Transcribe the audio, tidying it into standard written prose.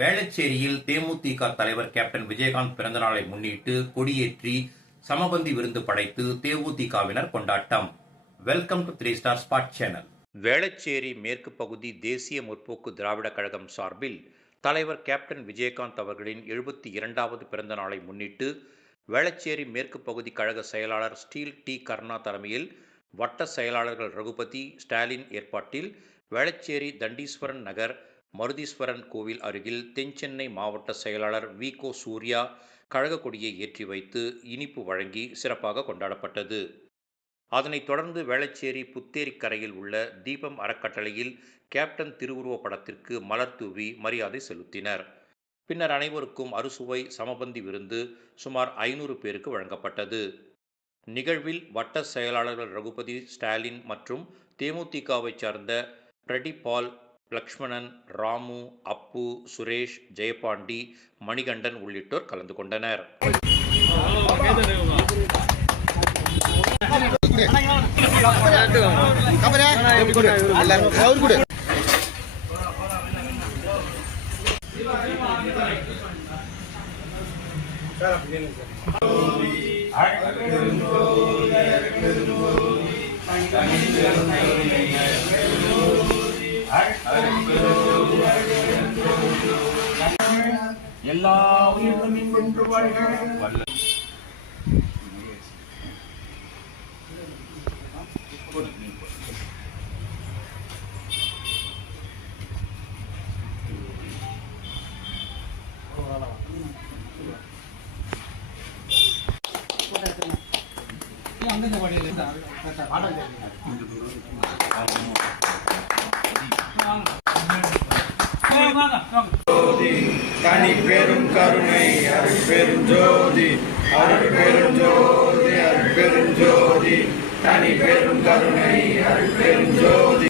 வேளச்சேரியில் தேமுதிக தலைவர் கேப்டன் விஜயகாந்த் பிறந்தநாளை முன்னிட்டு கொடியேற்றி சமபந்தி விருந்து படைத்து தேமுதிகவினர் கொண்டாட்டம். Welcome to 3 Star spot channel. Velachery மேற்கு பகுதி தேசிய முற்போக்கு திராவிட கழகம் சார்பில் தலைவர் கேப்டன் விஜயகாந்த் அவர்களின் 72வது பிறந்த நாளை முன்னிட்டு வேளச்சேரி மேற்கு பகுதி கழக செயலாளர் ஸ்டீல் டி கர்ணா தலைமையில் வட்ட செயலாளர்கள் ரகுபதி, ஸ்டாலின் ஏற்பாட்டில் வேளச்சேரி தண்டீஸ்வரன் நகர் மருதீஸ்வரன் கோவில் அருகில் தென்சென்னை மாவட்ட செயலாளர் வி.கோ. சூர்யா கழக கொடியை ஏற்றி வைத்து இனிப்பு வழங்கி சிறப்பாக கொண்டாடப்பட்டது. அதனைத் தொடர்ந்து வேளச்சேரி புத்தேரிக்கரையில் உள்ள தீபம் அறக்கட்டளையில் கேப்டன் திருவுருவ படத்திற்கு மலர் தூவி மரியாதை செலுத்தினர். பின்னர் அனைவருக்கும் அறுசுவை சமபந்தி விருந்து சுமார் 500 பேருக்கு வழங்கப்பட்டது. நிகழ்வில் வட்ட செயலாளர்கள் ரகுபதி, ஸ்டாலின் மற்றும் தேமுதிகவை சார்ந்த பிரடிபால், லக்ஷ்மணன், ராமு, அப்பு, சுரேஷ், ஜெயபாண்டி, மணிகண்டன் உள்ளிட்டோர் கலந்து கொண்டனர். எல்லா உயிர்களும் வென்று வாழ்க. தனி பெரும் கருணை அருள் பெரும் ஜோதி, அருள் பெரும் ஜோதி, அருள் பெரும் ஜோதி, தனி பெரும் கருணை அருள் பெரும் ஜோதி.